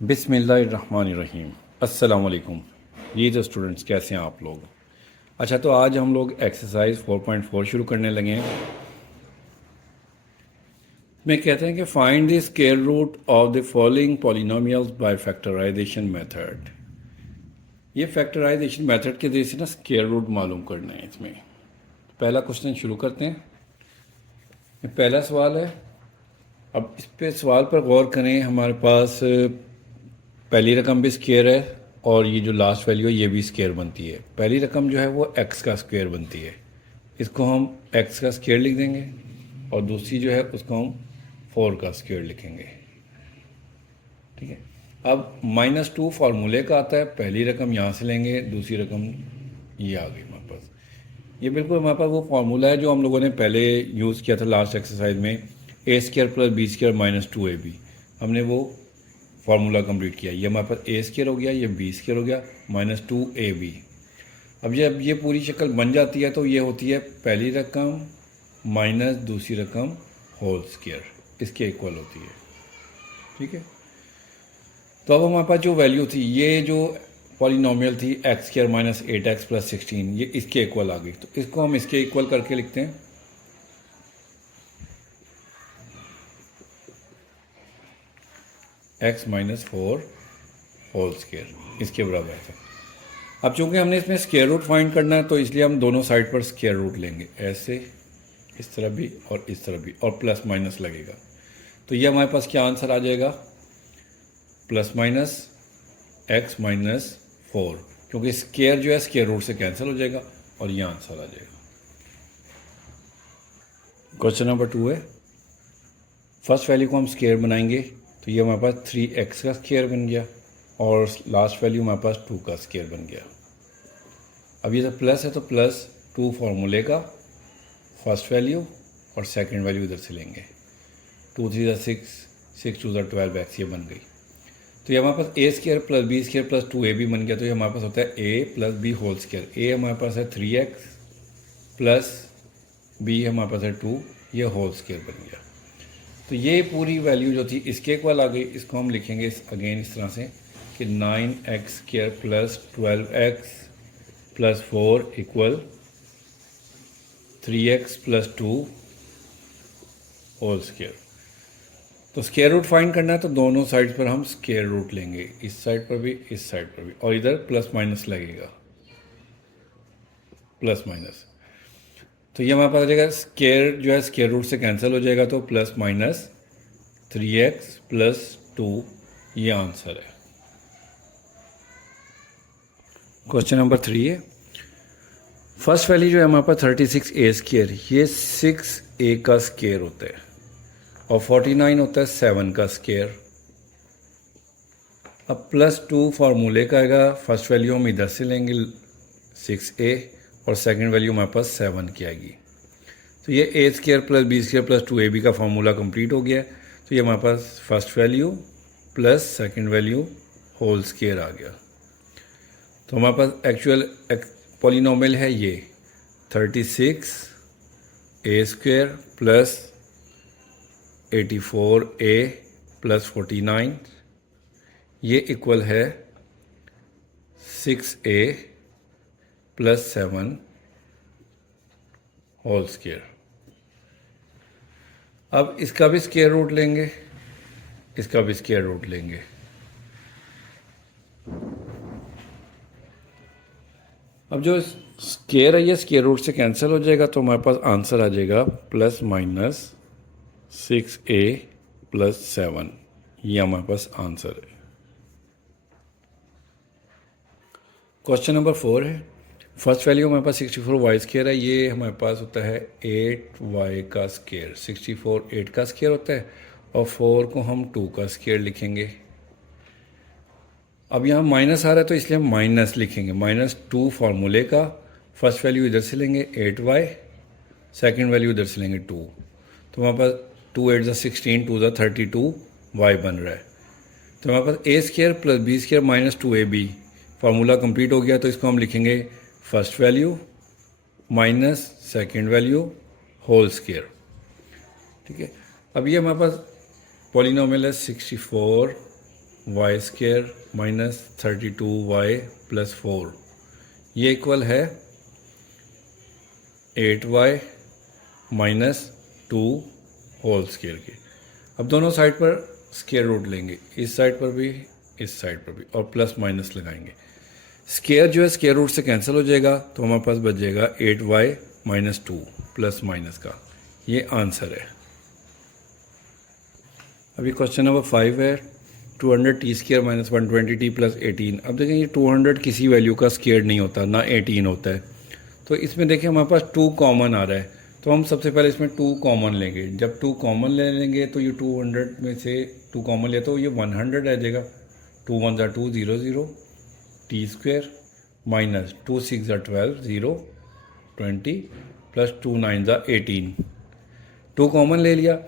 बिस्मिल्लाहिर्रहमानिर्रहीम। अस्सलाम वालेकुम। ये जो स्टूडेंट्स, कैसे हैं आप लोग? अच्छा, तो आज हम लोग एक्सरसाइज 4.4 शुरू करने लगे हैं। में कहते हैं कि find the square root of the following polynomials by factorisation method. ये फैक्टराइजेशन मेथड के जरिए से ना स्क्वायर रूट मालूम करना है। इसमें पहला क्वेश्चन शुरू करते हैं। ये पहला सवाल है। अब इस पे सवाल पर गौर करें। हमारे पास पहली रकम भी स्क्वायर है और ये जो लास्ट वैल्यू है ये भी स्क्वायर बनती है। पहली रकम जो है वो एक्स का स्क्वायर बनती है, इसको हम एक्स का स्क्वायर लिख देंगे, और दूसरी जो है उसको हम 4 का स्क्वायर लिखेंगे। ठीक है। अब -2 फार्मूले का आता है। पहली रकम यहाँ से लेंगे, दूसरी रकम ये आ गई हमारे पास। ये बिल्कुल हमारे पास वो फार्मूला है जो हम लोगों ने पहले यूज़ किया था लास्ट एक्सरसाइज में, a² + b² - 2ab। हमने वो फार्मूला कंप्लीट किया। ये हमारे पास a² हो गया, ये b² हो गया, -2ab। अब जब ये पूरी शक्ल बन जाती है तो ये होती है पहली रकम माइनस दूसरी रकम होल स्क्वायर, इसके इक्वल होती है। ठीक है। तो अब हमारे पास जो वैल्यू थी, ये जो पॉलिनोमियल थी x² - 8x + 16, ये इसके इक्वल आ गई। तो इसको हम इसके इक्वल करके लिखते हैं। x - 4 होल स्क्वायर इसके बराबर है। अब चूंकि हमने इसमें स्क्वायर रूट फाइंड करना है तो इसलिए हम दोनों साइड पर स्क्वायर रूट लेंगे, ऐसे इस तरह भी और इस तरह भी, और प्लस माइनस लगेगा। तो ये हमारे पास क्या आंसर आ जाएगा? +-x - 4, क्योंकि स्क्वायर जो है स्क्वायर रूट से कैंसिल हो जाएगा और ये आंसर आ जाएगा। क्वेश्चन नंबर 2 है। फर्स्ट वैल्यू को हम स्क्वायर बनाएंगे तो ये हमारे पास 3x का स्क्वायर बन गया, और लास्ट वैल्यू हमारे पास 2 का स्क्वायर बन गया। अब ये जब प्लस है तो +2 फार्मूले का फर्स्ट वैल्यू और सेकंड वैल्यू इधर से लेंगे। 2 3 6, 6 2 12x, ये बन गई। तो ये हमारे पास a² + b² + 2ab बन गया। तो ये हमारे पास होता है a + b whole square. a हमारे पास है 3x प्लस b हमारे पास है 2, ये होल स्क्वायर बन गया। तो ये पूरी वैल्यू जो थी इसके इक्वल आ गई। इसको हम लिखेंगे अगेन इस तरह से कि 9x² + 12x + 4 = 3x + 2 whole square. तो स्क्वायर रूट फाइंड करना है तो दोनों साइड पर हम स्क्वायर रूट लेंगे, इस साइड पर भी इस साइड पर भी, और इधर प्लस माइनस लगेगा, प्लस माइनस। तो ये हमारे पास आ जाएगा स्क्वायर जो है स्क्वायर रूट से कैंसिल हो जाएगा, तो +-3x + 2, ये आंसर है। क्वेश्चन नंबर 3 है। फर्स्ट वैल्यू जो है हमारे पास 36a², ये 6a का स्क्वायर होता है, और 49 होता है 7 का स्क्वायर। अब +2 फार्मूले का आएगा। फर्स्ट वैल्यू हम इधर से लेंगे 6a, और सेकंड वैल्यू हमारे पास 7 की आएगी। तो ये a² + b² + 2ab का फार्मूला कंप्लीट हो गया। तो ये हमारे पास first value plus second value whole square आ गया। तो हमारे पास एक्चुअल पॉलिनोमियल है ये 36a² + 84a + 49, ये इक्वल है 6a + 7 होल स्क्वायर। अब इसका भी स्क्वायर रूट लेंगे, इसका भी स्क्वायर रूट लेंगे। अब जो स्क्वायर है ये स्क्वायर रूट से कैंसिल हो जाएगा, तो हमारे पास आंसर आ जाएगा +-6a + 7, ये हमारे पास आंसर है। क्वेश्चन नंबर 4 है। फर्स्ट वैल्यू हमारे पास 64y² है, ये हमारे पास होता है 8y का स्क्वायर। 64 8 का स्क्वायर होता है, और 4 को हम 2 का स्क्वायर लिखेंगे। अब यहाँ माइनस आ रहा है तो इसलिए हम माइनस लिखेंगे, -2 फार्मूले का फर्स्ट वैल्यू इधर से लेंगे 8y, सेकंड वैल्यू इधर से लेंगे 2। तो हमारे पास 2 8 16, 2 32y बन रहा है। तो हमारे पास a² + b² - 2ab formula complete हो गया। तो इसको हम लिखेंगे first value minus second value whole square. ठीक है। अब ये हमारे पास पॉलिनोमियल है 64 Y square minus 32y plus 4, ये इक्वल है 8y माइनस 2 होल स्केयर के। अब दोनों साइड पर स्केयर रूट लेंगे, इस साइड पर भी इस साइड पर भी, और प्लस माइनस लगाएंगे। स्केयर जो है स्केयर रूट से कैंसिल हो जाएगा, तो हमारे पास बच जाएगा 8y माइनस 2 प्लस माइनस का, ये आंसर है। अभी क्वेश्चन नंबर 5 है 200t square minus 120t plus 18। अब देखें ये 200 किसी वैल्यू का स्केयर नहीं होता, ना 18 होता है, तो इसमें देखिए हमारे पास 2 कॉमन आ रहा है, तो हम सबसे पहले इसमें 2 कॉमन लेंगे। जब 2 कॉमन ले लेंगे तो ये 200 में से 2 कॉमन लिया तो ये 100 आ जाएगा। 2 1 2 0 0 T square minus 2 6 12 0 20 plus 2 9 18, 2 common ले लिया।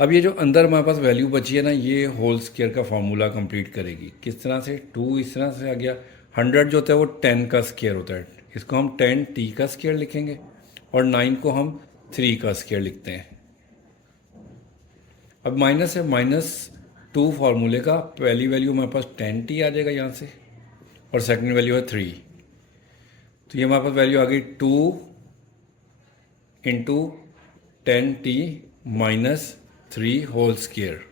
अब ये जो अंदर हमारे पास वैल्यू बची है ना, ये होल स्केयर का फार्मूला कंप्लीट करेगी। किस तरह से? 2 इस तरह से आ गया, 100 जो होता है वो 10 का स्केयर होता है, इसको हम 10t का स्केयर लिखेंगे, और 9 को हम 3 का स्केयर लिखते हैं। अब माइनस है, -2 फार्मूले का पहली वैल्यू हमारे पास 10t आ जाएगा यहाँ से, और सेकंड वैल्यू है 3, तो ये हमारे पास वैल्यू आ गई 2 into 10t minus 3 whole square,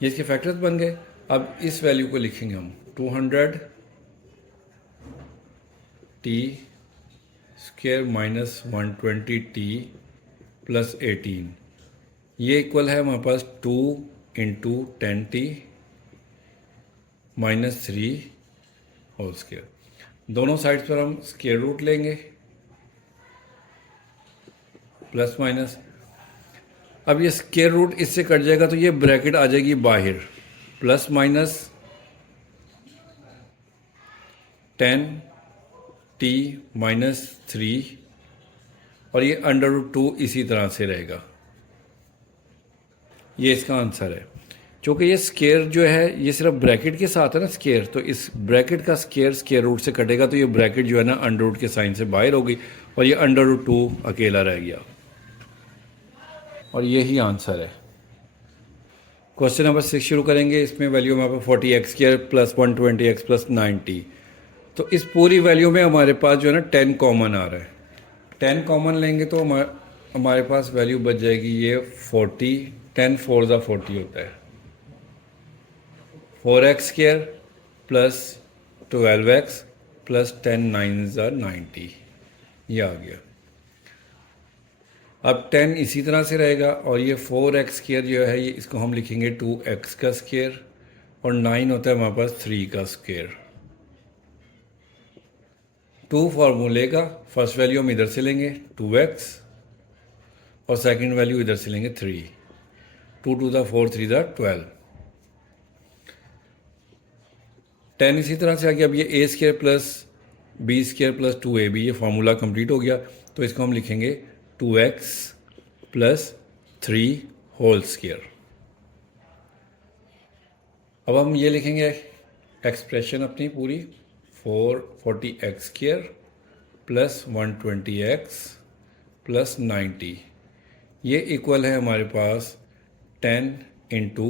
ये इसके फैक्टर्स बन गए। अब इस वैल्यू को लिखेंगे हम 200t square minus 120t plus 18, ये इक्वल है हमारे पास 2 into 10t minus 3 whole square. दोनों साइड्स पर हम स्केयर रूट लेंगे, प्लस माइनस। अब ये स्केयर रूट इससे कट जाएगा तो ये ब्रैकेट आ जाएगी बाहर, प्लस माइनस 10t माइनस 3, और ये √2 इसी तरह से रहेगा। ये इसका आंसर है। क्योंकि ये स्केयर जो है ये सिर्फ ब्रैकेट के साथ है ना स्केयर, तो इस ब्रैकेट का स्केयर स्केयर रूट से कटेगा, तो ये ब्रैकेट जो है ना अंडर के साइन से बाहर हो गई, और ये √2 अकेला रह गया, और यही आंसर है। क्वेश्चन नंबर 6 शुरू करेंगे। इसमें वैल्यू हमारे पास 40x square plus 120x plus 90, तो इस पूरी वैल्यू में हमारे पास जो है ना 10 कॉमन आ रहा है। 10 कॉमन लेंगे तो हमारे पास वैल्यू बच जाएगी ये 40, 10 4 40 होता है, 4x square plus 12x plus 10 9 90, ये आ गया। अब 10 इसी तरह से रहेगा, और ये 4x स्केयर जो है ये इसको हम लिखेंगे 2x का स्केयर, और 9 होता है हमारे पास 3 का स्केयर। 2 फार्मूले का फर्स्ट वैल्यू हम इधर से लेंगे 2x, और सेकंड वैल्यू इधर से लेंगे 3, 2 2 4 3 12, 10 इसी तरह से आ गया। अब ये a square plus b square plus 2ab, ये फार्मूला कंप्लीट हो गया, तो इसको हम लिखेंगे 2x प्लस 3 होल स्केयर। अब हम ये लिखेंगे एक्सप्रेशन अपनी पूरी, 440x square plus 120x plus 90, ये इक्वल है हमारे पास 10 into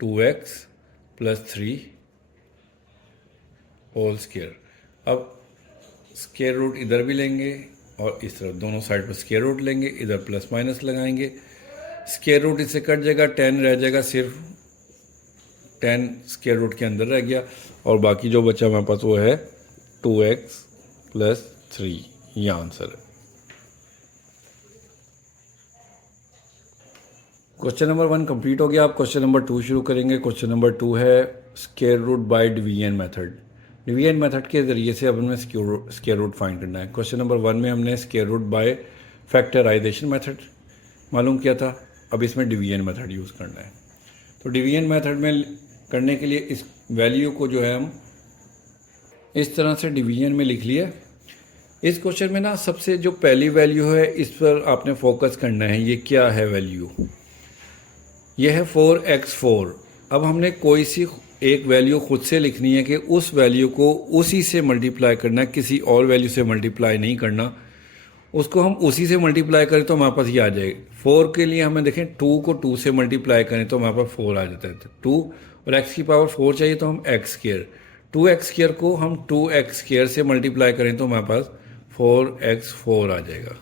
2x plus 3 whole square. अब स्केयर रूट इधर भी लेंगे, और इस तरफ दोनों साइड पर स्केयर रूट लेंगे, इधर प्लस माइनस लगाएंगे, स्केयर रूट इससे कट जाएगा, 10 रह जाएगा, सिर्फ 10 स्केयर रूट के अंदर रह गया, और बाकी जो बचा हमारे पास वो है 2x प्लस 3, ये आंसर है। क्वेश्चन नंबर 1 कंप्लीट हो गया। आप क्वेश्चन नंबर 2 शुरू करेंगे। क्वेश्चन नंबर 2 है square root by division method. Division method के ज़रिए से अब हमें स्केयर रूट फाइंड करना है। क्वेश्चन नंबर 1 में हमने square root by factorisation method मालूम किया था, अब इसमें डिवीजन मेथड यूज़ करना है। तो डिवीजन मेथड में करने के लिए इस वैल्यू को जो है हम इस तरह से डिवीजन में लिख लिया। इस क्वेश्चन में ना सबसे जो पहली वैल्यू है इस पर आपने फोकस करना है। ये क्या है वैल्यू? ये है 4x4। अब हमने कोई सी एक वैल्यू खुद से लिखनी है कि उस वैल्यू को उसी से मल्टीप्लाई करना है, किसी और वैल्यू से मल्टीप्लाई नहीं करना। उसको हम उसी से मल्टीप्लाई करें तो हमारे पास ये आ जाएगा। 4 के लिए हमें देखें 2 को 2 से मल्टीप्लाई करें तो हमारे पास 4 आ जाता है। तो 2 और x की पावर 4 चाहिए तो हम एक्स स्केयर, 2x स्केयर को हम 2x स्केयर से मल्टीप्लाई करें तो हमारे पास 4x4 आ जाएगा।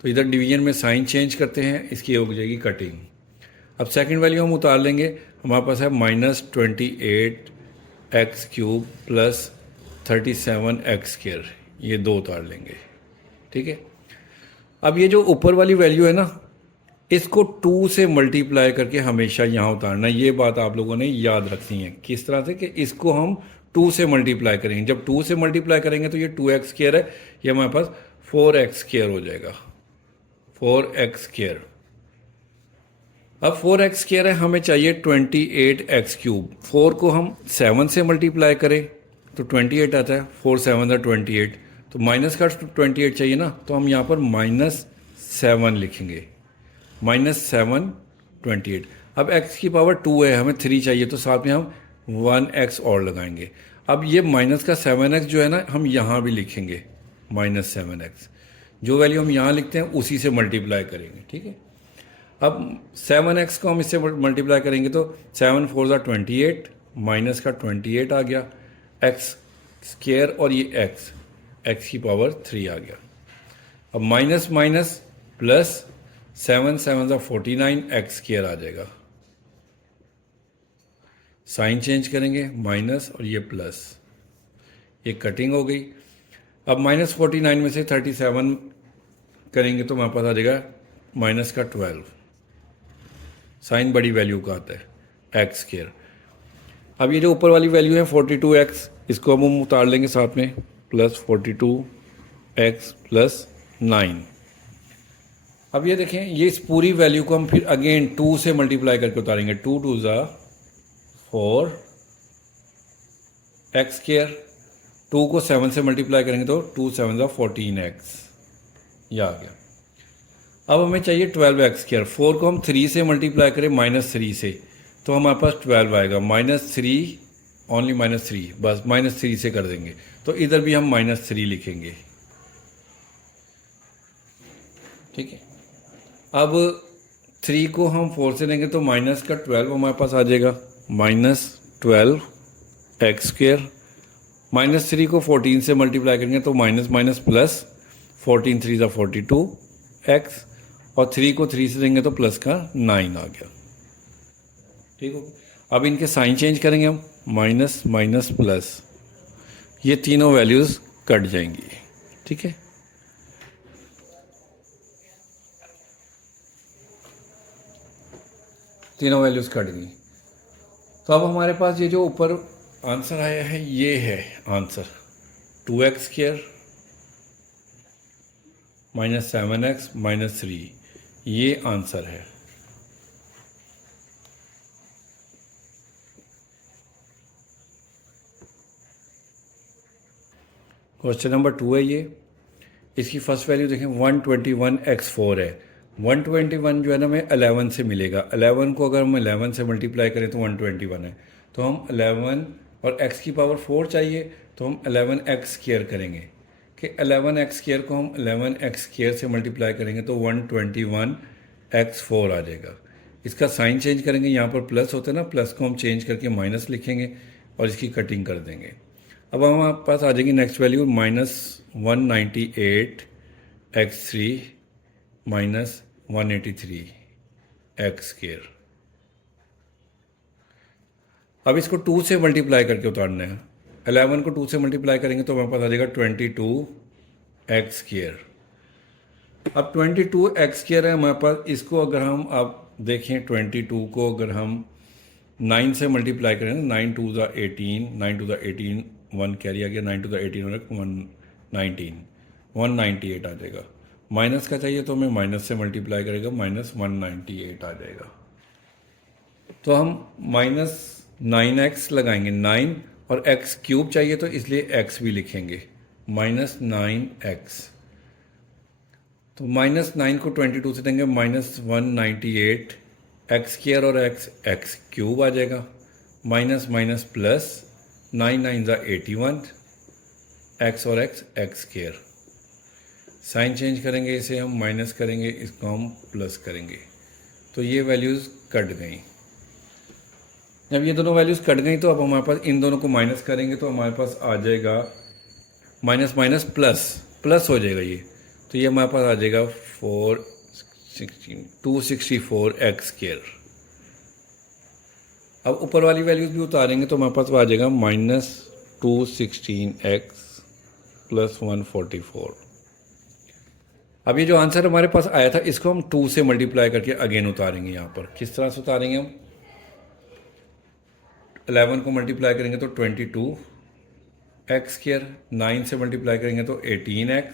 तो इधर डिवीजन में साइन चेंज करते हैं, इसकी हो जाएगी कटिंग। अब सेकंड वैल्यू हम उतार लेंगे, हमारे पास है -28x³ प्लस 37x स्केयर, ये दो उतार लेंगे। ठीक है, अब ये जो ऊपर वाली वैल्यू है ना, इसको 2 से मल्टीप्लाई करके हमेशा यहाँ उतारना। ये बात आप लोगों ने याद रखनी है। किस तरह से कि इसको हम 2 से मल्टीप्लाई करेंगे। जब 2 से मल्टीप्लाई करेंगे तो ये 2x स्केयर है, ये हमारे पास 4x स्केयर हो जाएगा, 4x स्केयर। अब 4x स्केयर है, हमें चाहिए 28x³। 4 को हम 7 से मल्टीप्लाई करें तो 28 आता है, 4 7 28, तो माइनस का 28 चाहिए ना, तो हम यहाँ पर -7 लिखेंगे, -7 28। अब x की पावर 2 है, हमें 3 चाहिए तो साथ में हम 1x और लगाएंगे। अब ये माइनस का 7x जो है ना, हम यहाँ भी लिखेंगे -7x। जो वैल्यू हम यहाँ लिखते हैं उसी से मल्टीप्लाई करेंगे। ठीक है, अब 7x को हम इससे मल्टीप्लाई करेंगे तो 7 4 28, माइनस का 28 आ गया, x स्केयर और ये x की पावर 3 आ गया। अब minus minus plus 7 7 49, x square आ जाएगा। साइन चेंज करेंगे, माइनस और ये प्लस, ये कटिंग हो गई। अब -49 में से 37 करेंगे तो हमारे पास आ जाएगा माइनस का 12, साइन बड़ी वैल्यू का आता है, एक्स स्केयर। अब ये जो ऊपर वाली वैल्यू है 42x, इसको हम उतार लेंगे साथ में, प्लस 42x प्लस 9। अब ये देखें, ये इस पूरी वैल्यू को हम फिर अगेन 2 से मल्टीप्लाई करके उतारेंगे। 2 2 4 एक्स स्केयर, 2 को 7 से मल्टीप्लाई करेंगे तो 2 7 14x, यह आ गया। अब हमें चाहिए 12x स्केयर। 4 को हम 3 से मल्टीप्लाई करें -3 से तो हमारे पास 12 आएगा, -3 ओनली -3, बस -3 से कर देंगे तो इधर भी हम -3 लिखेंगे। ठीक है, अब 3 को हम 4 से लेंगे तो माइनस का 12 हमारे पास आ जाएगा, -12 एक्स स्क्वेयर। -3 को 14 से मल्टीप्लाई करेंगे तो माइनस माइनस प्लस, 14 3 42 एक्स, और 3 को 3 से लेंगे तो प्लस का 9 आ गया। ठीक हो, अब इनके साइन चेंज करेंगे हम, माइनस माइनस प्लस, ये तीनों वैल्यूज़ कट जाएंगी। ठीक है, तीनों वैल्यूज़ कट गई। तो अब हमारे पास ये जो ऊपर आंसर आया है, ये है आंसर, 2x स्क्वायर -7x -3, ये आंसर है। क्वेश्चन नंबर 2 है ये। इसकी फर्स्ट वैल्यू देखें, 121x4 है। 121 जो है ना हमें 11 से मिलेगा। 11 को अगर हम 11 से मल्टीप्लाई करें तो 121 है। तो हम 11 और x की पावर 4 चाहिए तो हम 11x स्क्वायर करेंगे कि 11x स्क्वायर को हम 11x स्क्वायर से मल्टीप्लाई करेंगे तो 121x4 आ जाएगा। इसका साइन चेंज करेंगे, यहाँ पर प्लस होता है ना, प्लस को हम चेंज करके माइनस लिखेंगे और इसकी कटिंdem कर देंगे। अब हमारे पास आ जाएगी next value -198x3 -183x square. अब इसको 2 से मल्टीप्लाई करके उतारना है। 11 को 2 से मल्टीप्लाई करेंगे तो हमारे पास आ जाएगा 22x स्क्वायर। अब 22x स्क्वायर है हमारे पास, इसको अगर हम आप देखें 22 को अगर हम 9 से मल्टीप्लाई करें, 9 2 18, 9 2 18, 1 कैरी आ गया, 9 2 18 हो रहा, 198 आ जाएगा। माइनस का चाहिए तो हमें माइनस से मल्टीप्लाई करेगा, -198 आ जाएगा। तो हम -9x लगाएंगे, 9, और x क्यूब चाहिए तो इसलिए x भी लिखेंगे, -9x। तो -9 को 22 से देंगे, -198 एक्स स्क्वायर और x क्यूब आ जाएगा, माइनस माइनस प्लस, 9 9 81, x और x स्क्वायर। साइन चेंज करेंगे, इसे हम माइनस करेंगे, इसको हम प्लस करेंगे, तो ये वैल्यूज़ कट गई। जब ये दोनों वैल्यूज़ कट गई तो अब हमारे पास इन दोनों को माइनस करेंगे तो हमारे पास आ जाएगा माइनस माइनस प्लस, प्लस हो जाएगा ये, तो ये हमारे पास आ जाएगा 264 x²। अब ऊपर वाली वैल्यूज़ भी उतारेंगे तो हमारे पास आ जाएगा -216x + 144। अब ये जो आंसर हमारे पास आया था इसको हम 2 से मल्टीप्लाई करके अगेन उतारेंगे। यहाँ पर किस तरह से उतारेंगे हम, 11 को मल्टीप्लाई करेंगे तो 22x², 9 से मल्टीप्लाई करेंगे तो 18x।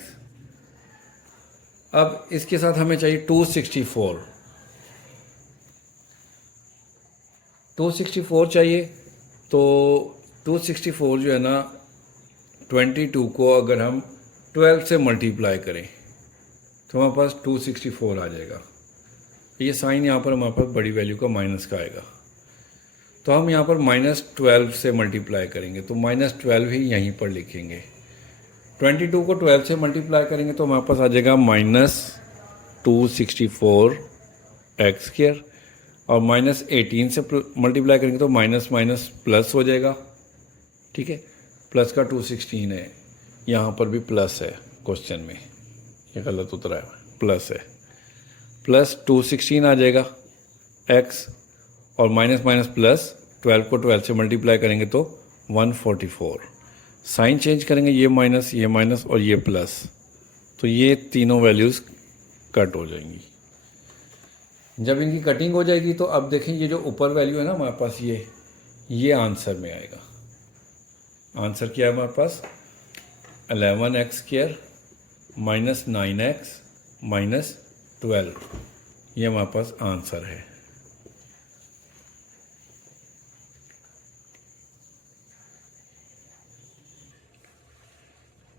अब इसके साथ हमें चाहिए 264 चाहिए, तो 264 जो है ना 22 को अगर हम 12 से मल्टीप्लाई करें तो हमारे पास 264 आ जाएगा। ये साइन यहाँ पर हमारे पास बड़ी वैल्यू का माइनस का आएगा, तो हम यहाँ पर -12 से मल्टीप्लाई करेंगे, तो -12 ही यहीं पर लिखेंगे। 22 को 12 से मल्टीप्लाई करेंगे तो हमारे पास आ जाएगा -264x², और -18 से मल्टीप्लाई करेंगे तो माइनस माइनस प्लस हो जाएगा। ठीक है, प्लस का 216 है, यहाँ पर भी प्लस है, क्वेश्चन में ये गलत उतरा है, प्लस है, प्लस 216 आ जाएगा x, और माइनस माइनस प्लस, 12 को 12 से मल्टीप्लाई करेंगे तो 144। साइन चेंज करेंगे, ये माइनस और ये प्लस, तो ये तीनों वैल्यूज़ कट हो जाएंगी। जब इनकी कटिंग हो जाएगी तो अब देखें ये जो ऊपर वैल्यू है ना हमारे पास, ये आंसर में आएगा। आंसर क्या है हमारे पास, 11x² - 9x - 12, ये हमारे पास आंसर है।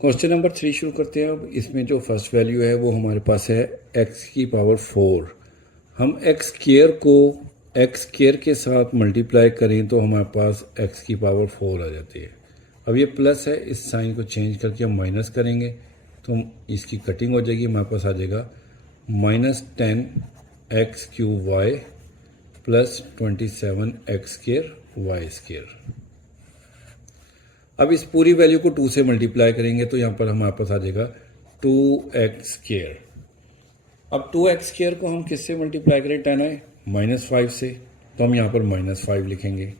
क्वेश्चन नंबर 3 शुरू करते हैं। अब इसमें जो फर्स्ट वैल्यू है वो हमारे पास है x⁴। हम x² को x² के साथ मल्टीप्लाई करें तो हमारे पास x⁴ आ जाती है। अब ये प्लस है, इस साइन को चेंज करके हम माइनस करेंगे तो इसकी कटिंग हो जाएगी, हमारे पास आ जाएगा -10x³ + 27x²y²। अब इस पूरी वैल्यू को 2 से मल्टीप्लाई करेंगे तो यहाँ पर हमारे पास आ जाएगा 2x²। अब 2x² को हम किससे मल्टीप्लाई करें, 10 है -5 से, तो हम यहाँ पर -5 लिखेंगे।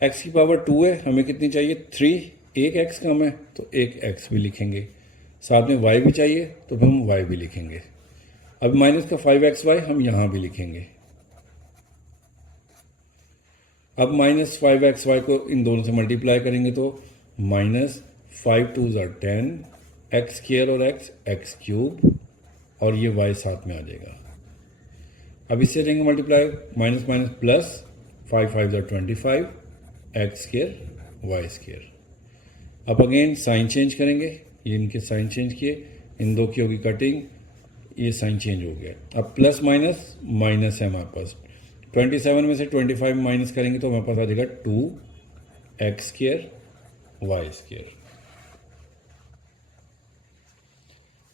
x⁴ है, हमें कितनी चाहिए 3, एक x कम है तो एक x भी लिखेंगे, साथ में y भी चाहिए तो फिर हम y भी लिखेंगे। अब माइनस का 5xy हम यहाँ भी लिखेंगे। अब -5xy को इन दोनों से मल्टीप्लाई करेंगे तो -5 × 2 = 10, x² और x³ और ये y साथ में आ जाएगा। अब इससे देंगे multiply, minus minus plus, 5 × 5 = 25, x² y²। अब अगेन साइन चेंज करेंगे, ये इनके साइन चेंज किए, इन दो की होगी कटिंग, ये साइन चेंज हो गया। अब प्लस माइनस माइनस है हमारे पास, 27 में से 25 माइनस करेंगे तो हमारे पास आ जाएगा 2x² y²।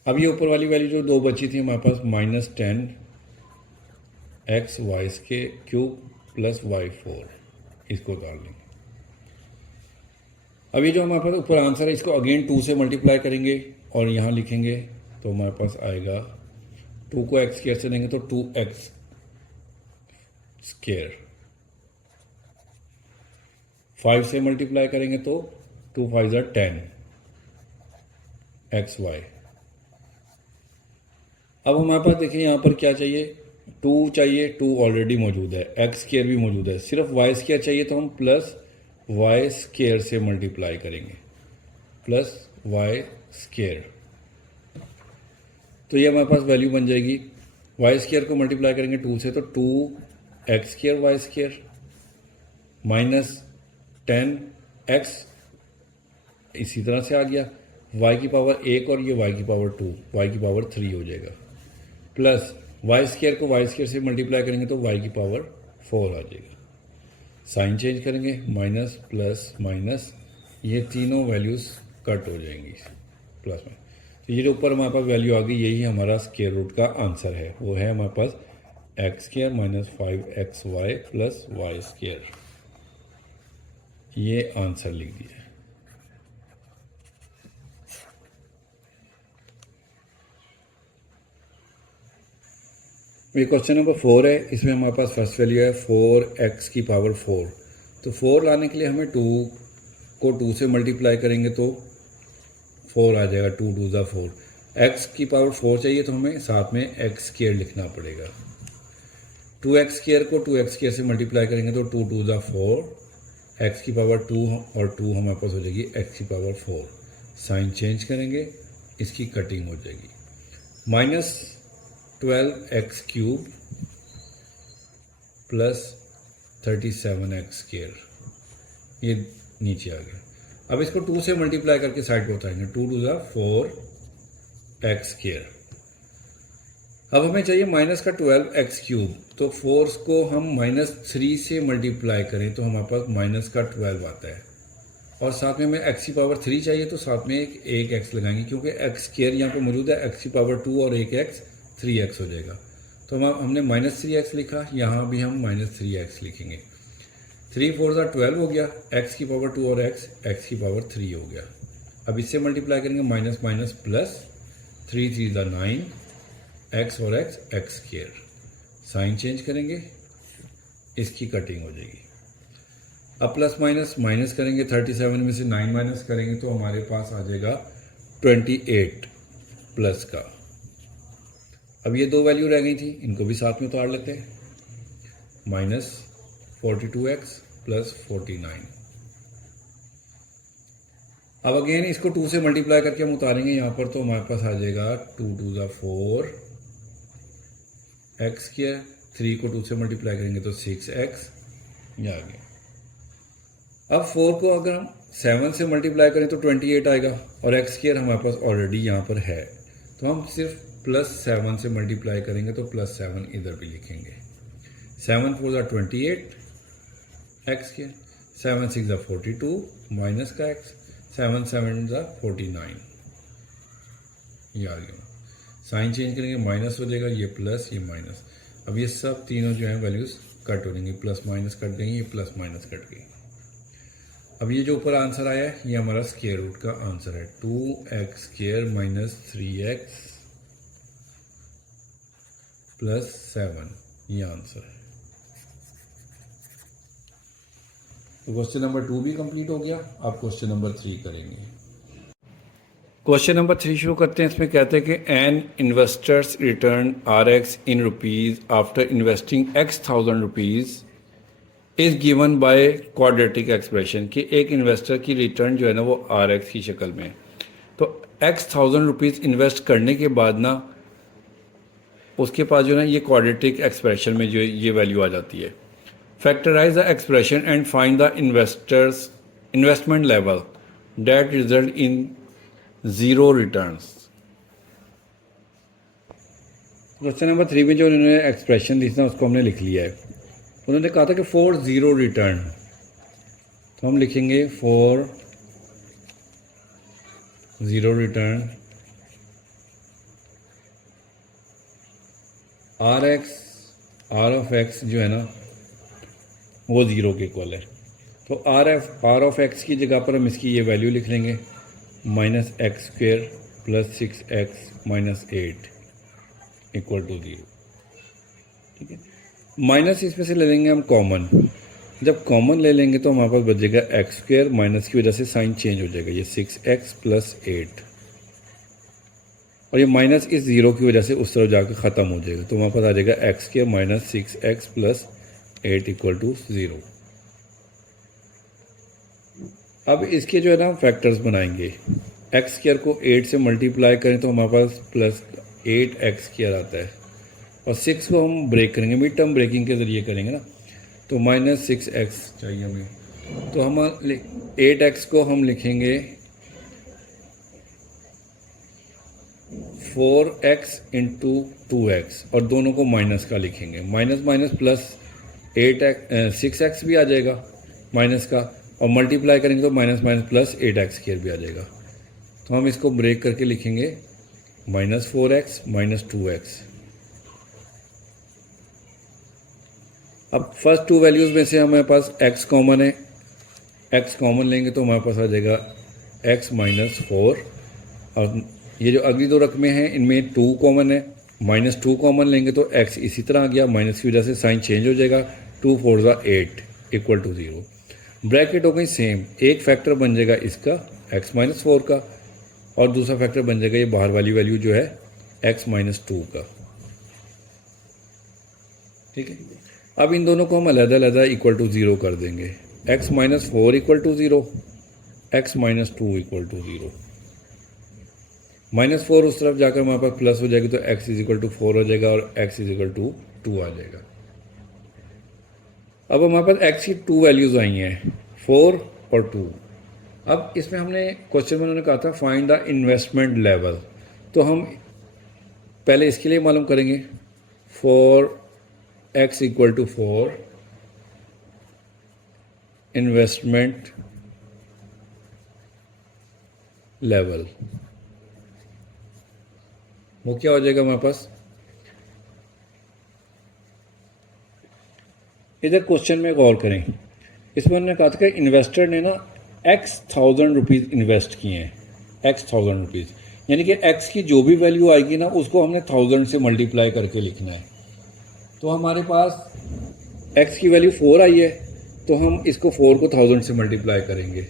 अब ये ऊपर वाली वैल्यू जो 2 बची थी हमारे पास -10x² + y4, इसको डाल लेंगे। अब ये जो हमारे पास ऊपर आंसर है इसको अगेन 2 से मल्टीप्लाई करेंगे और यहाँ लिखेंगे तो हमारे पास आएगा 2 को x² से देंगे तो 2x², 5 से मल्टीप्लाई करेंगे तो 2 × 5 = 10 xy। अब हमारे पास देखिए यहाँ पर क्या चाहिए, 2 चाहिए, 2 ऑलरेडी मौजूद है, x² भी मौजूद है, सिर्फ y² चाहिए तो हम प्लस y² से मल्टीप्लाई करेंगे, प्लस y², तो ये हमारे पास वैल्यू बन जाएगी। y² को मल्टीप्लाई करेंगे 2 से तो 2x² y² -10x, इसी तरह से आ गया, y⁴ 1 और ये y⁴ 2, y⁴ 3 हो जाएगा, प्लस y² को y² से मल्टीप्लाई करेंगे तो y⁴ 4 आ जाएगा। साइन चेंज करेंगे, माइनस प्लस माइनस, ये तीनों वैल्यूज़ कट हो जाएंगी प्लस में, तो ये जो ऊपर हमारे पास वैल्यू आ गई यही हमारा स्क्वायर रूट का आंसर है, वो है हमारे पास X square minus 5xy plus Y square. ये आंसर लिख दिया। ये क्वेश्चन नंबर 4 है। इसमें हमारे पास फर्स्ट वैल्यू है 4x की पावर 4। तो 4 लाने के लिए हमें 2 को 2 से मल्टीप्लाई करेंगे तो 4 आ जाएगा, 2 2 ज़ा 4। x की पावर 4 चाहिए तो हमें साथ में x स्क्वायर लिखना पड़ेगा। 2x स्क्वायर को 2x स्क्वायर से मल्टीप्लाई करेंगे तो 2 2 ज़ा 4, x की पावर 2 और 2 हमारे पास हो जाएगी x की पावर 4। साइन चेंज करेंगे, इसकी कटिंग हो जाएगी। Minus 12x cube plus 37x square, ये नीचे आ गया। अब इसको 2 से मल्टीप्लाई करके साइड पे उतारेंगे, 2 2 ज़ा 4x स्क्वायर। अब हमें चाहिए माइनस का 12x क्यूब, तो 4 को हम -3 से मल्टीप्लाई करें तो हमारे पास माइनस का 12 आता है। और साथ में हमें x की पावर 3 चाहिए तो साथ में एक x लगाएंगे, क्योंकि x स्क्वायर यहाँ पे मौजूद है, x की पावर 2 और एक x 3x हो जाएगा। तो हमने -3x लिखा, यहाँ भी हम -3x लिखेंगे। 3 4 ज़ा 12 हो गया, x की पावर 2 और x की पावर 3 हो गया। अब इससे मल्टीप्लाई करेंगे माइनस माइनस प्लस, 3 3 ज़ा 9, x और x स्क्वायर। साइन चेंज करेंगे, इसकी कटिंग हो जाएगी। अब प्लस माइनस माइनस करेंगे, 37 में से 9 माइनस करेंगे तो हमारे पास आ जाएगा 28 प्लस का। अब ये दो वैल्यू रह गई थी, इनको भी साथ में उतार लेते हैं। Minus 42x plus 49। अब अगेन इसको 2 से मल्टीप्लाई करके हम उतारेंगे यहाँ पर, तो हमारे पास आ जाएगा 2 2 ज़ा 4 x स्क्वायर। 3 को 2 से मल्टीप्लाई करेंगे तो 6x, ये आ गया। अब 4 को अगर हम 7 से मल्टीप्लाई करें तो 28 आएगा, और x स्क्वायर हमारे पास ऑलरेडी यहाँ पर है, तो हम सिर्फ +7 से मल्टीप्लाई करेंगे तो +7 इधर भी लिखेंगे। 7 4 ज़ा 28 x स्क्वायर, 7 6 ज़ा 42 माइनस का x, 7 7 ज़ा 49, ये आ गया। साइन चेंज करेंगे, माइनस हो जाएगा, ये प्लस ये माइनस। अब ये सब तीनों जो है वैल्यूज कट हो जाएंगी, प्लस माइनस कट देंगे, ये प्लस माइनस कट गई। अब ये जो ऊपर आंसर आया है ये हमारा स्क्वायर रूट का आंसर है, 2x square minus 3x plus 7, ये आंसर है। तो क्वेश्चन नंबर 2 भी कंप्लीट हो गया। अब क्वेश्चन नंबर 3 करेंगे। क्वेश्चन नंबर 3 शुरू करते हैं। इसमें कहते हैं कि an investor's return RX in rupees after investing X thousand rupees is given by quadratic expression, कि एक इन्वेस्टर की रिटर्न जो है ना वो RX की शक्ल में है। तो X थाउजेंड रुपीज़ इन्वेस्ट करने के बाद ना उसके पास जो है ये क्वाड्रेटिक एक्सप्रेशन में जो ये वैल्यू आ जाती है। Factorise the expression and find the investor's investment level that result in 0 returns. Question number 3 में जो उन्होंने एक्सप्रेशन दी थी उसको हमने लिख लिया है। उन्होंने कहा था कि फॉर 0 रिटर्न, तो हम लिखेंगे for 0 return R of x जो है ना वो 0 के इक्वल है। तो R ऑफ x की जगह पर हम इसकी ये वैल्यू लिख लेंगे, minus X square plus 6x minus 8 equal to 0। ठीक है, माइनस इसमें से ले लेंगे हम कॉमन। जब कॉमन ले लेंगे तो हमारे पास बचेगा एक्स स्क्वेयर, माइनस की वजह से साइन चेंज हो जाएगा, ये 6x प्लस 8, और ये माइनस इस 0 की वजह से उस तरफ जाकर ख़त्म हो जाएगा। तो हमारे पास आ जाएगा X square minus 6x plus 8 equal to 0। अब इसके जो है ना फैक्टर्स बनाएंगे। एक्स स्क्वेयर को 8 से मल्टीप्लाई करें तो हमारे पास प्लस 8x स्क्वेयर आता है, और 6 को हम ब्रेक करेंगे, मिड टर्म ब्रेकिंग के ज़रिए करेंगे ना, तो माइनस 6x चाहिए हमें। तो हम 8x को हम लिखेंगे 4x इंटू 2x, और दोनों को माइनस का लिखेंगे। माइनस माइनस प्लस 6x भी आ जाएगा माइनस का, और मल्टीप्लाई करेंगे तो minus minus plus 8x square भी आ जाएगा। तो हम इसको ब्रेक करके लिखेंगे -4x -2x। अब फर्स्ट टू वैल्यूज़ में से हमारे पास x कॉमन है, x कॉमन लेंगे तो हमारे पास आ जाएगा x -4, और ये जो अगली दो रकमें हैं इनमें 2 कॉमन है, -2 कॉमन लेंगे तो x इसी तरह आ गया, माइनस की वजह से साइन चेंज हो जाएगा, 2 4 8 इक्वल टू 0। ब्रैकेट हो गई सेम, एक फैक्टर बन जाएगा इसका x -4 का, और दूसरा फैक्टर बन जाएगा ये बाहर वाली वैल्यू जो है x -2 का। ठीक है, अब इन दोनों को हम अलग-अलग इक्वल टू 0 कर देंगे, x -4 equal to 0, x -2 equal to 0। -4 उस तरफ जाकर हमारे पास प्लस हो जाएगी तो x इज इक्वल टू 4 हो जाएगा और x इज इक्वल टू 2 आ जाएगा। अब हमारे पास x की 2 वैल्यूज आई हैं, 4 और 2। अब इसमें हमने क्वेश्चन में उन्होंने कहा था फाइंड द इन्वेस्टमेंट लेवल, तो हम पहले इसके लिए मालूम करेंगे, for x equal to 4 investment level, वो क्या हो जाएगा हमारे पास। इधर क्वेश्चन में गौर करें, इसमें उन्होंने कहा था कि इन्वेस्टर ने ना x,1000 रुपीज़ इन्वेस्ट किए हैं, x,1000 रुपीज़, यानी कि x की जो भी वैल्यू आएगी ना उसको हमने 1000 से मल्टीप्लाई करके लिखना है। तो हमारे पास x की वैल्यू 4 आई है, तो हम इसको 4 को 1000 से मल्टीप्लाई करेंगे,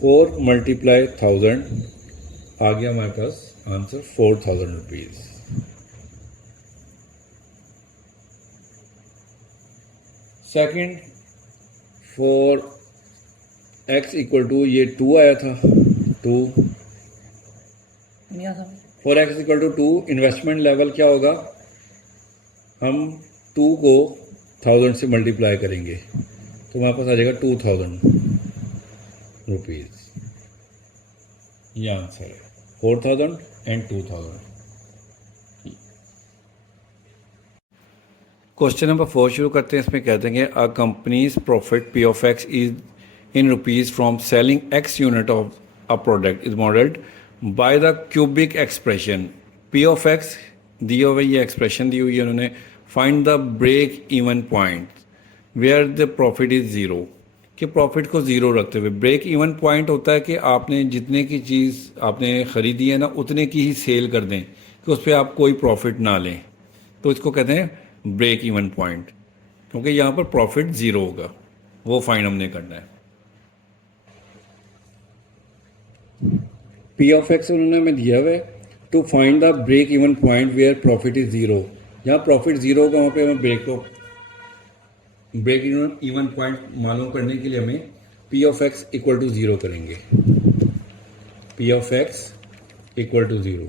4 मल्टीप्लाई 1000 आ गया हमारे पास answer 4000 rupees. Second, for x equal to, ये 2 आया था, 2, for x equal to 2 investment level क्या होगा, हम 2 को 1000 से मल्टीप्लाई करेंगे तो हमारे पास आ जाएगा 2000 रुपीज़। ये आंसर है, 4000 एंड 2000। क्वेश्चन नंबर 4 शुरू करते हैं। इसमें कहते हैं a company's profit P of X is in rupees from selling X unit of a product is modelled by the cubic expression. P of X दी हुई, ये एक्सप्रेशन दी हुई है उन्होंने, find the break even point where the profit is zero, कि profit को zero रखते हुए। ब्रेक इवन पॉइंट होता है कि आपने जितने की चीज़ आपने ख़रीदी है ना उतने की ही सेल कर दें, कि उस पर आप कोई प्रॉफिट ना लें, तो इसको कहते हैं ब्रेक इवन पॉइंट, क्योंकि यहाँ पर प्रॉफिट ज़ीरो होगा, वो फाइंड हमने करना है। P of X उन्होंने हमें दिया हुआ है, to find the break even point where profit is zero, जहाँ प्रॉफिट ज़ीरो होगा वहाँ पे हमें ब्रेक इवन पॉइंट मालूम करने के लिए हमें P of X equal to 0 करेंगे, P of X equal to 0।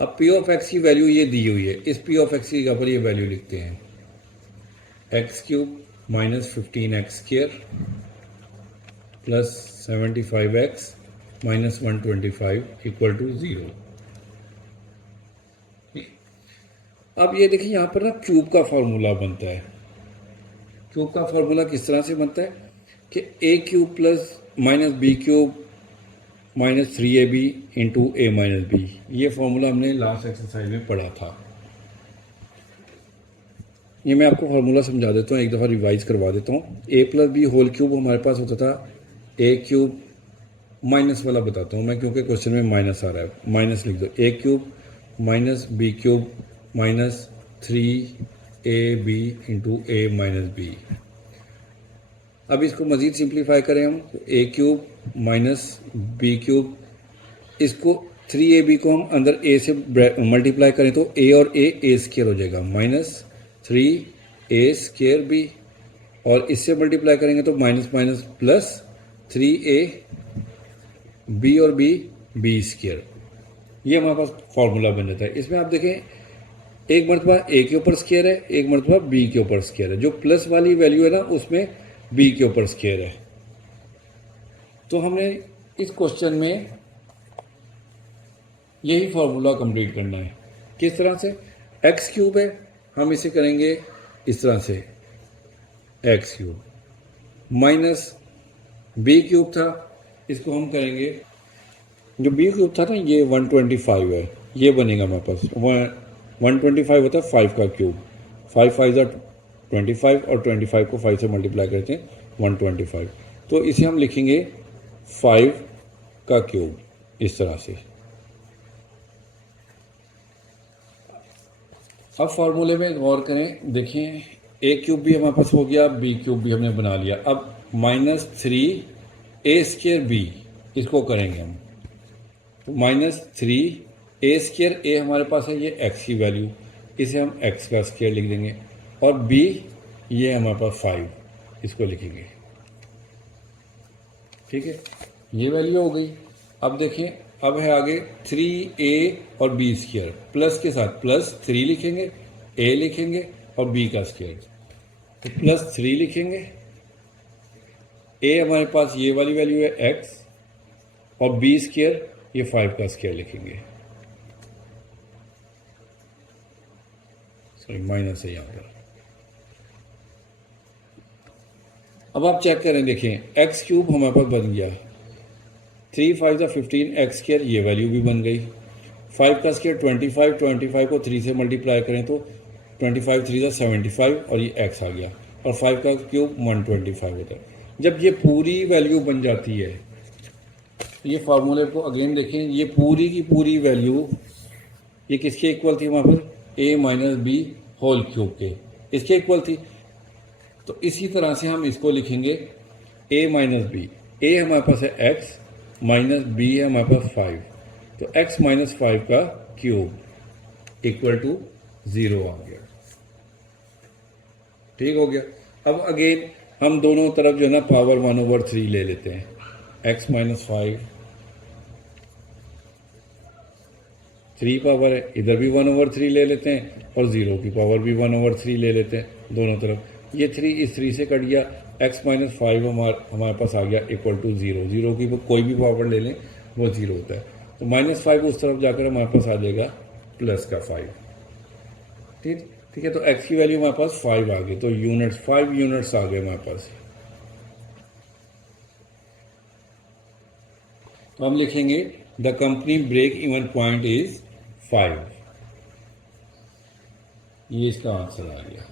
अब P of X की वैल्यू ये दी हुई है, इस P of X की जगह पर ये वैल्यू लिखते हैं, x³ minus 15x² plus 75x minus 125 equal to 0। अब ये देखिए यहाँ पर ना क्यूब का फॉर्मूला बनता है। क्यूब का फॉर्मूला किस तरह से बनता है कि a³ plus minus b³ minus 3ab into a minus b, ये फॉर्मूला हमने लास्ट एक्सरसाइज में पढ़ा था। ये मैं आपको फार्मूला समझा देता हूँ, एक दफ़ा रिवाइज करवा देता हूँ। a plus B whole cube हमारे पास होता था a³ माइनस वाला बताता हूँ मैं, क्योंकि क्वेश्चन में माइनस आ रहा है, माइनस लिख दो, a³ minus b³ minus 3ab into a minus b। अब इसको मज़ीद सिंप्लीफाई करें हम, तो a³ माइनस b³, इसको 3ab को हम अंदर a से मल्टीप्लाई करें तो a और a स्क्वायर हो जाएगा, माइनस 3a² और इससे मल्टीप्लाई करेंगे तो माइनस माइनस प्लस 3ab और b²। ये हमारे पास फॉर्मूला बन जाता है। इसमें आप देखें एक मरतबा a के ऊपर स्क्वायर है, एक मरतबा b के ऊपर स्क्वायर है, जो प्लस वाली वैल्यू है ना उसमें b के ऊपर स्क्वायर है। तो हमने इस क्वेश्चन में यही फॉर्मूला कंप्लीट करना है। किस तरह से, x³ है, हम इसे करेंगे इस तरह से, x³ माइनस b³ था, इसको हम करेंगे, जो b³ था ना ये 125 है, ये बनेगा हमारे पास 125 होता है 5 का क्यूब, 5 × 25 और 25 को 5 से मल्टीप्लाई करते हैं 125, तो इसे हम लिखेंगे 5 का क्यूब इस तरह से। अब फार्मूले में गौर करें, देखें ए क्यूब भी हमारे पास हो गया, बी क्यूब भी हमने बना लिया। अब -3 a² b इसको करेंगे हम, तो -3 a² ए हमारे पास है, ये x की वैल्यू, इसे हम x का स्क्वायर लिख देंगे, और b ये हमारे पास 5 इसको लिखेंगे। ठीक है, ये वैल्यू हो गई। अब देखें, अब है आगे 3a और b² प्लस के साथ +3 लिखेंगे, a लिखेंगे और b का स्क्वायर, तो +3 लिखेंगे, a हमारे पास ये वाली वैल्यू है x, और b² ये 5 का स्क्वायर लिखेंगे, सॉरी माइनस है यहाँ पर। अब आप चेक करें, देखें x³ हमारे पास बन गया, 3 × 5 = 15 x² ये वैल्यू भी बन गई, 5 का स्क्वायर 25 को 3 से मल्टीप्लाई करें तो 25 × 3 = 75 और ये x आ गया, और 5 का क्यूब 125 होता है। जब ये पूरी वैल्यू बन जाती है, ये फार्मूले को अगेन देखें, ये पूरी की पूरी वैल्यू ये किसके इक्वल थी हमारे पास, a-b² के, इसके इक्वल थी। तो इसी तरह से हम इसको लिखेंगे a-b, a हमारे पास है x, -b है हमारे पास 5, तो x - 5 का क्यूब इक्वल टू 0 आ गया। ठीक हो गया। अब अगेन हम दोनों तरफ जो है ना पावर 1/3 ले लेते हैं, x - 5 3 पावर है, इधर भी 1/3 ले लेते हैं, और 0 की पावर भी 1/3 ले लेते हैं दोनों तरफ। ये 3 इस 3 से कट गया, x - 5 हमारे पास आ गया इक्वल टू 0, 0 की कोई भी पावर ले लें वो 0 होता है, तो -5 उस तरफ जाकर हमारे पास आ जाएगा +5। ठीक है, तो x की वैल्यू हमारे पास 5 आ गई, तो यूनिट्स 5 यूनिट्स आ गए हमारे पास। तो हम लिखेंगे the company break even point is 5, ये इसका आंसर आ गया।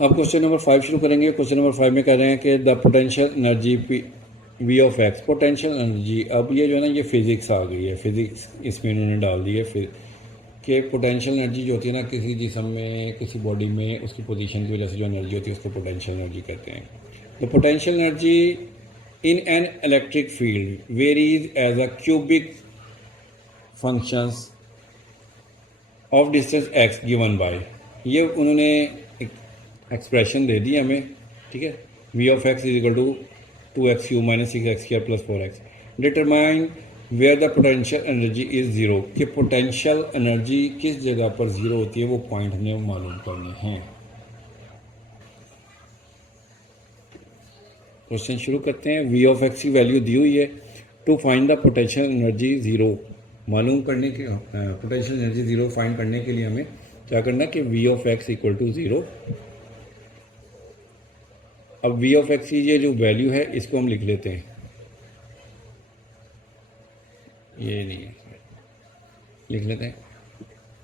अब क्वेश्चन नंबर 5 शुरू करेंगे। क्वेश्चन नंबर 5 में कह रहे हैं कि the potential energy V of x, potential energy. अब ये जो है ना, ये फिजिक्स आ गई है, फिजिक्स इसमें इन्होंने डाल दी है फिर कि पोटेंशियल एनर्जी जो होती है ना किसी जिस्म में, किसी बॉडी में, उसकी पोजीशन की वजह से जो एनर्जी होती है उसको पोटेंशियल एनर्जी कहते हैं। The potential energy in an electric field varies as a cubic functions of distance x given by, ये उन्होंने एक्सप्रेशन दे दी हमें। ठीक है, V of x is equal to 2x³ - 6x² + 4x। Determine where the potential energy is 0, कि potential energy किस जगह पर 0 होती है, वो पॉइंट हमें मालूम करने हैं। क्वेश्चन शुरू करते हैं। V ऑफ x की वैल्यू दी हुई है, to find the potential energy 0 मालूम करने के, पोटेंशियल एनर्जी 0 फाइंड करने के लिए हमें क्या करना है कि V of x equal to 0। अब V ऑफ x की ये जो वैल्यू है इसको हम लिख लेते हैं, ये नहीं है, लिख लेते हैं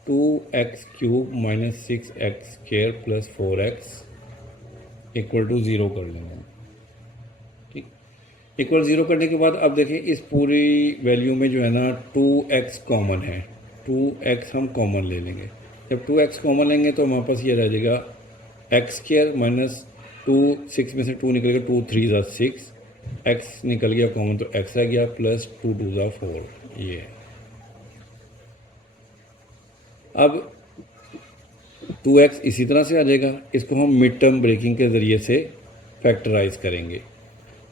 2x³ - 6x² + 4x equal to 0 कर लेंगे। ठीक, इक्वल 0 करने के बाद अब देखें इस पूरी वैल्यू में जो है ना 2x कॉमन है, 2x हम कॉमन ले लेंगे। जब 2x कॉमन लेंगे तो हमारे पास ये रह जाएगा x² - 2, 6 में से 2 निकल गया, 2 × 3 = 6, x निकल गया कॉमन तो x आ गया, +2 × 2 = 4, ये। अब 2x इसी तरह से आ जाएगा, इसको हम मिड टर्म ब्रेकिंग के ज़रिए से फैक्टराइज करेंगे।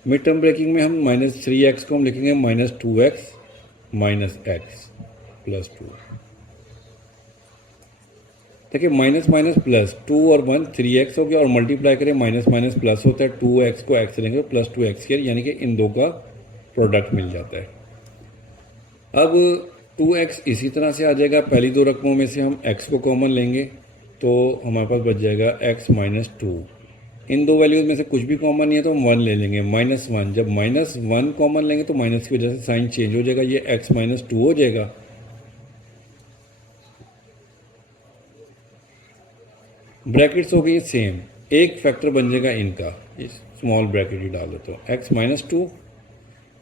मिड टर्म ब्रेकिंग में हम -3x को हम लिखेंगे -2x - x + 2। देखिए माइनस माइनस प्लस 2 और 1 3x हो गया, और मल्टीप्लाई करें माइनस माइनस प्लस होता है, 2x को x लेंगे +2x², यानी कि इन दो का प्रोडक्ट मिल जाता है। अब 2x इसी तरह से आ जाएगा, पहली दो रकमों में से हम x को कॉमन लेंगे तो हमारे पास बच जाएगा x - 2, इन दो वैल्यूज़ में से कुछ भी कॉमन नहीं है तो हम 1 ले लेंगे, -1। जब -1 कॉमन लेंगे तो माइनस की वजह से साइन चेंज हो जाएगा, ये x-2 हो जाएगा। ब्रैकेट्स हो गई सेम, एक फैक्टर बन जाएगा इनका, इस स्मॉल ब्रैकेट ही डाल देते हो, x-2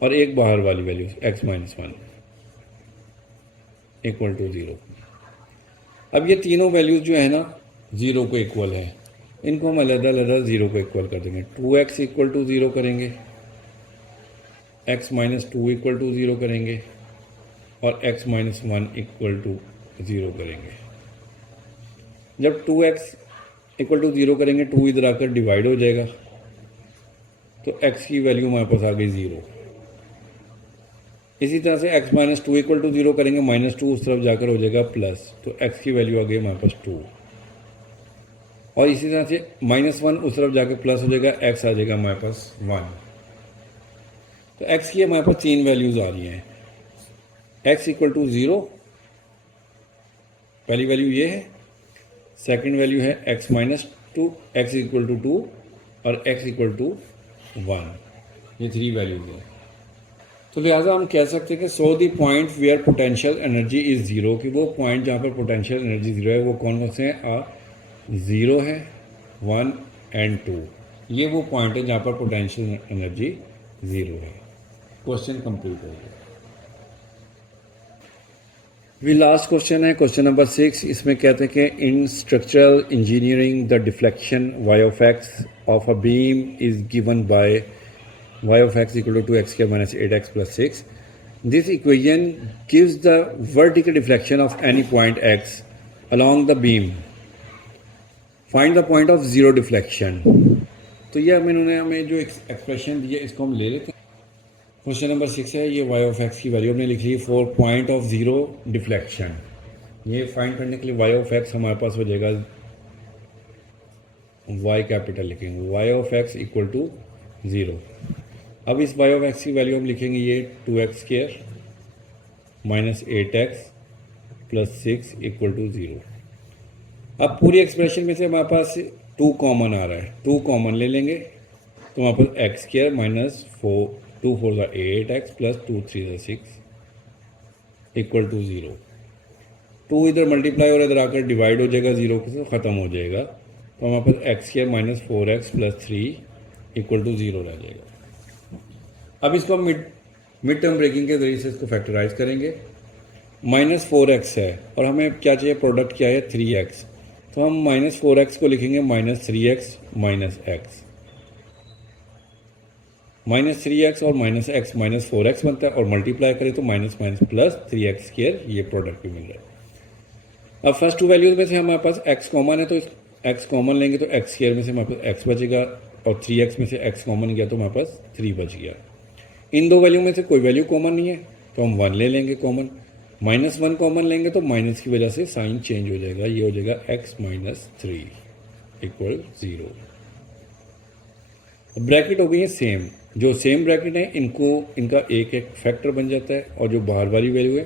और एक बाहर वाली वैल्यू x-1 इक्वल टू 0। अब ये तीनों वैल्यूज जो है ना 0 को इक्वल है, इनको हम अलग अलग 0 को इक्वल कर देंगे। 2x इक्वल टू 0 करेंगे, x-2 इक्वल टू 0 करेंगे और x-1 इक्वल टू 0 करेंगे। जब 2x इक्वल टू 0 करेंगे, 2 इधर आकर डिवाइड हो जाएगा तो x की वैल्यू हमारे पास आ गई 0। इसी तरह से x-2 इक्वल टू 0 करेंगे, -2 उस तरफ जाकर हो जाएगा प्लस, तो x की वैल्यू आ गई हमारे पास 2। और इसी तरह से -1 उस तरफ जाकर प्लस हो जाएगा, x आ जाएगा हमारे पास 1। तो x की हमारे पास 3 वैल्यूज आ रही हैं। x इक्वल टू 0 पहली वैल्यू ये है, सेकंड वैल्यू है x-2, x इक्वल टू 2 और x इक्वल टू 1। ये 3 वैल्यूज हैं। तो लिहाजा हम कह सकते हैं कि so the point where potential energy is zero, कि वो पॉइंट जहाँ पर पोटेंशियल एनर्जी ज़ीरो है वो कौन कौन से हैं? 0 है, 1 एंड 2। ये वो पॉइंट है जहाँ पर पोटेंशियल एनर्जी 0 है। क्वेश्चन कंप्लीट हो गया। भी लास्ट क्वेश्चन है क्वेश्चन नंबर 6। इसमें कहते हैं कि इन structural engineering the deflection y of x of a beam is given by y of x equal to 2x minus 8x plus 6. This equation gives the vertical deflection of any point x along the beam. Find the point of zero deflection. तो ये हमें जो expression दी है इसको हम ले लेते हैं। क्वेश्चन नंबर 6 है, ये y of x की वैल्यू हमने लिख ली for point of zero deflection. ये फाइंड करने के लिए y of x हमारे पास हो जाएगा, y कैपिटल लिखेंगे, y of x equal to 0। अब इस y ऑफ x की वैल्यू हम लिखेंगे ये 2x² minus 8x plus 6 equal to 0। अब पूरी एक्सप्रेशन में से हमारे पास 2 कॉमन आ रहा है, 2 कॉमन ले लेंगे तो हमारे पास x² minus 2 4 8x plus 2 3 6 equal to 0। 2 इधर मल्टीप्लाई और इधर आकर डिवाइड हो जाएगा, 0 से ख़त्म हो जाएगा, तो हमारे पास x² minus 4x plus 3 equal to 0 रह जाएगा। अब इसको हम मिड टर्म ब्रेकिंग के जरिए से इसको फैक्टराइज करेंगे। -4x है और हमें क्या चाहिए, प्रोडक्ट क्या है 3x, तो हम -4x को लिखेंगे -3x माइनस x। -3x और -x -4x बनता है और मल्टीप्लाई करें तो माइनस माइनस प्लस 3x², ये प्रोडक्ट भी मिल रहा है। अब फर्स्ट 2 वैल्यूज में से हमारे पास x कॉमन है तो x कॉमन लेंगे तो x² में से हमारे पास x बचेगा और 3x में से x कॉमन गया तो हमारे पास 3 बच गया। इन 2 वैल्यू में से कोई वैल्यू कॉमन नहीं है तो हम 1 ले लेंगे कॉमन, -1 कॉमन लेंगे तो माइनस की वजह से साइन चेंज हो जाएगा, ये हो जाएगा x-3 इक्वल 0। ब्रैकेट हो गई है सेम, जो सेम ब्रैकेट है इनका एक फैक्टर बन जाता है और जो बाहर वाली वैल्यू है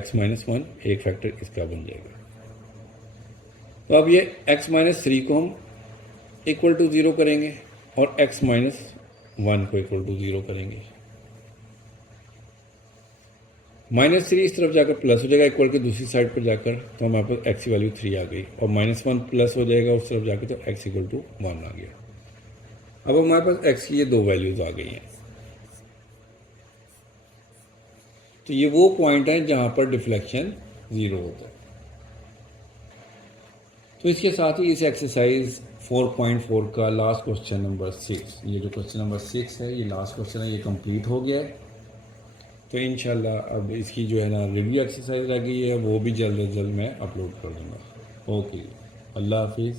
x-1 एक फैक्टर इसका बन जाएगा। तो अब ये x-3 को हम इक्वल टू 0 करेंगे और x-1 को इक्वल टू 0 करेंगे। -3 इस तरफ जाकर प्लस हो जाएगा इक्वल के दूसरी साइड पर जाकर, तो हमारे पास x की वैल्यू 3 आ गई और -1 प्लस हो जाएगा उस तरफ जाकर तो x इक्वल टू 1 आ गया। अब हमारे पास x की ये 2 वैल्यूज आ गई हैं। तो ये वो पॉइंट है जहां पर डिफ्लेक्शन 0 होता है। तो इसके साथ ही इस एक्सरसाइज 4.4 का लास्ट क्वेश्चन नंबर 6, ये जो क्वेश्चन नंबर 6 है ये लास्ट क्वेश्चन है, ये कंप्लीट हो गया है। तो इंशाल्लाह अब इसकी जो है ना रिव्यू एक्सरसाइज रह गई है वो भी जल्द से जल्द मैं अपलोड कर दूँगा। ओके, अल्लाह हाफिज़।